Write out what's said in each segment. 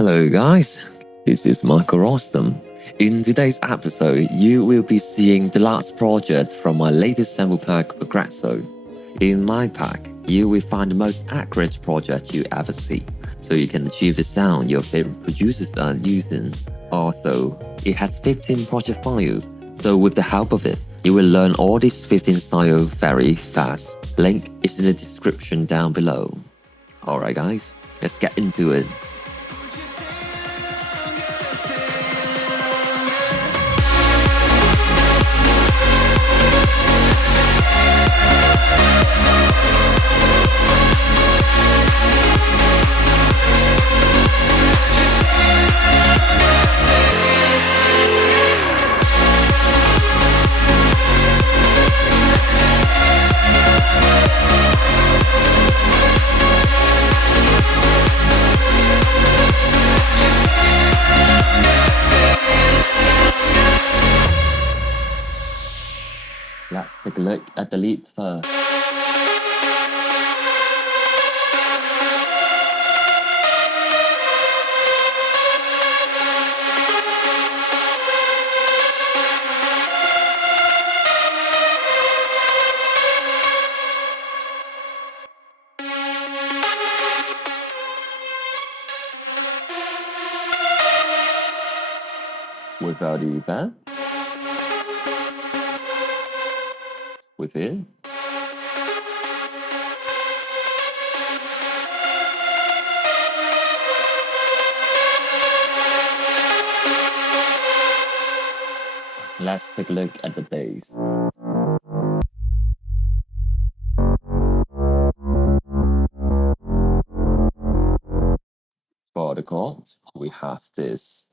Hello guys, this is Michael Rostam. In today's episode, you will be seeing the last project from my latest sample pack Progresso. In my pack, you will find the most accurate project you ever see, so you can achieve the sound your favorite producers are using. Also, it has 15 project files, so with the help of it, you will learn all these 15 styles very fast. Link is in the description down below. Alright guys, let's get into it. Let's take a look at the lead first. Without the event. With it. Let's take a look at the bass. For the chords, we have this.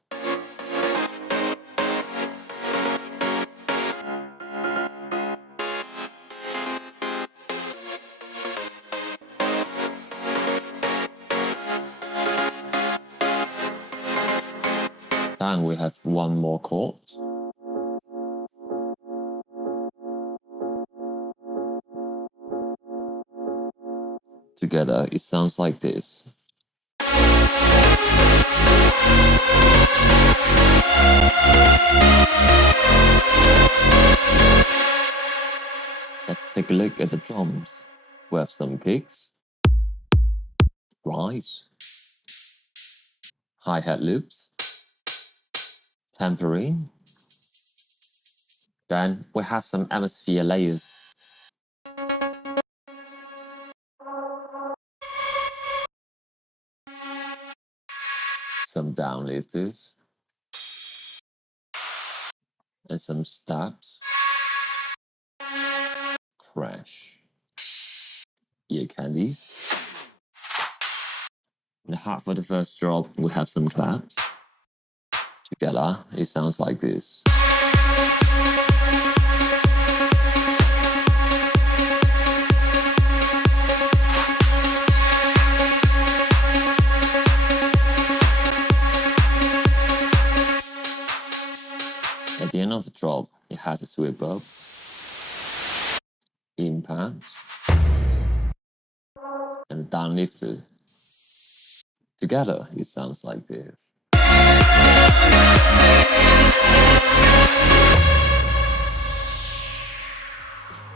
Then we have one more chord. Together, it sounds like this. Let's take a look at the drums. We have some kicks, rise, hi-hat loops, tambourine. Then we have some atmosphere layers. Some downlifters. And some stabs. Crash. Ear candies. In the half of the first drop, we have some claps. Together, it sounds like this. At the end of the drop, it has a sweep up, impact, and downlifter. Together, it sounds like this.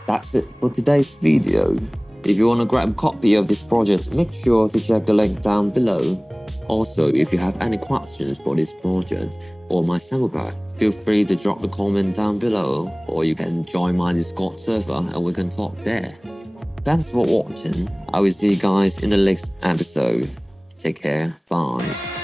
That's it for today's video. If you want to grab a copy of this project, make sure to check the link down below. Also, if you have any questions for this project or my sample pack, feel free to drop a comment down below, or you can join my Discord server and we can talk there. Thanks for watching. I will see you guys in the next episode. Take care. Bye.